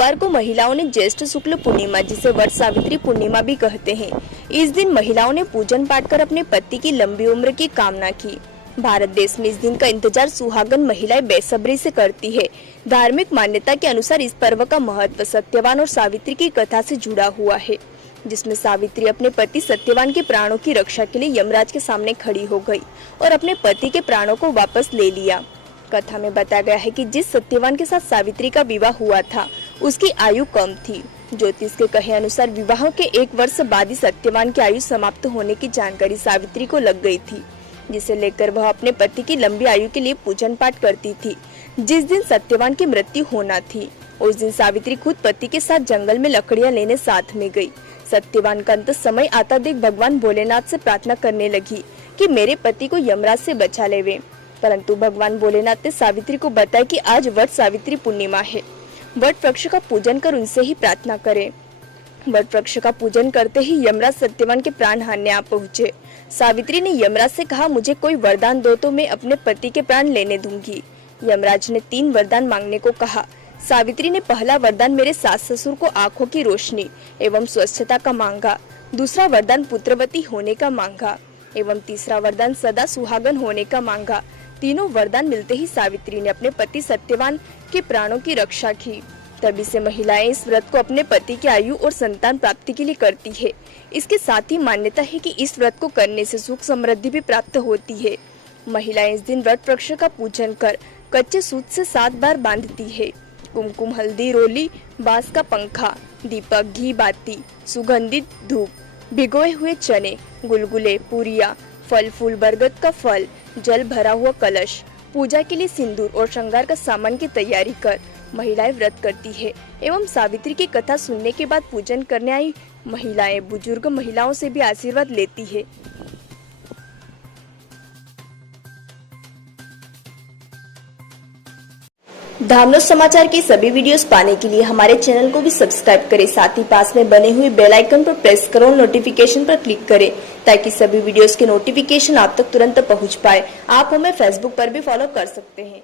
गुरुवार को महिलाओं ने ज्येष्ठ शुक्ल पूर्णिमा, जिसे वट सावित्री पूर्णिमा भी कहते हैं, इस दिन महिलाओं ने पूजन पाठ कर अपने पति की लंबी उम्र की कामना की। भारत देश में इस दिन का इंतजार सुहागन महिलाएं बेसब्री से करती है। धार्मिक मान्यता के अनुसार इस पर्व का महत्व सत्यवान और सावित्री की कथा से जुड़ा हुआ है, जिसमें सावित्री अपने पति सत्यवान के प्राणों की रक्षा के लिए यमराज के सामने खड़ी हो गई और अपने पति के प्राणों को वापस ले लिया। कथा में बताया गया है कि जिस सत्यवान के साथ सावित्री का विवाह हुआ था, उसकी आयु कम थी। ज्योतिष के कहे अनुसार विवाह के 1 वर्ष बाद ही सत्यवान की आयु समाप्त होने की जानकारी सावित्री को लग गई थी, जिसे लेकर वह अपने पति की लंबी आयु के लिए पूजन पाठ करती थी। जिस दिन सत्यवान की मृत्यु होना थी, उस दिन सावित्री खुद पति के साथ जंगल में लकड़ियां लेने साथ में गई। सत्यवान का अंत समय आता देख भगवान भोलेनाथ से प्रार्थना करने लगी कि मेरे पति को यमराज से बचा लेवे, परंतु भगवान भोलेनाथ ने सावित्री को बताया कि आज वट सावित्री पूर्णिमा है, वट वृक्ष का पूजन कर उनसे ही प्रार्थना करें। वट वृक्ष का पूजन करते ही यमराज सत्यवान के प्राण हारने आ पहुँचे। सावित्री ने यमराज से कहा, मुझे कोई वरदान दो तो मैं अपने पति के प्राण लेने दूंगी। यमराज ने 3 वरदान मांगने को कहा। सावित्री ने पहला वरदान मेरे सास ससुर को आंखों की रोशनी एवं स्वच्छता का मांगा, दूसरा वरदान पुत्रवती होने का मांगा एवं तीसरा वरदान सदा सुहागन होने का मांगा। तीनों वरदान मिलते ही सावित्री ने अपने पति सत्यवान के प्राणों की रक्षा की। तभी से महिलाएं इस व्रत को अपने पति की आयु और संतान प्राप्ति के लिए करती है। इसके साथ ही मान्यता है कि इस व्रत को करने से सुख समृद्धि भी प्राप्त होती है। महिलाएं इस दिन वट वृक्ष का पूजन कर कच्चे सूत से 7 बार बांधती है। कुमकुम, हल्दी, रोली, बांस का पंखा, दीपक, घी बाती, सुगंधित धूप, भिगोए हुए चने, गुलगुले, पूरिया, फल फूल, बरगद का फल, जल भरा हुआ कलश, पूजा के लिए सिंदूर और श्रृंगार का सामान की तैयारी कर महिलाएं व्रत करती है एवं सावित्री की कथा सुनने के बाद पूजन करने आई महिलाएं बुजुर्ग महिलाओं से भी आशीर्वाद लेती है। धामनोद समाचार के सभी वीडियोस पाने के लिए हमारे चैनल को भी सब्सक्राइब करें, साथ ही पास में बने हुए बेल आइकन पर प्रेस करो और नोटिफिकेशन पर क्लिक करें, ताकि सभी वीडियोस के नोटिफिकेशन आप तक तुरंत पहुंच पाए। आप हमें फेसबुक पर भी फॉलो कर सकते हैं।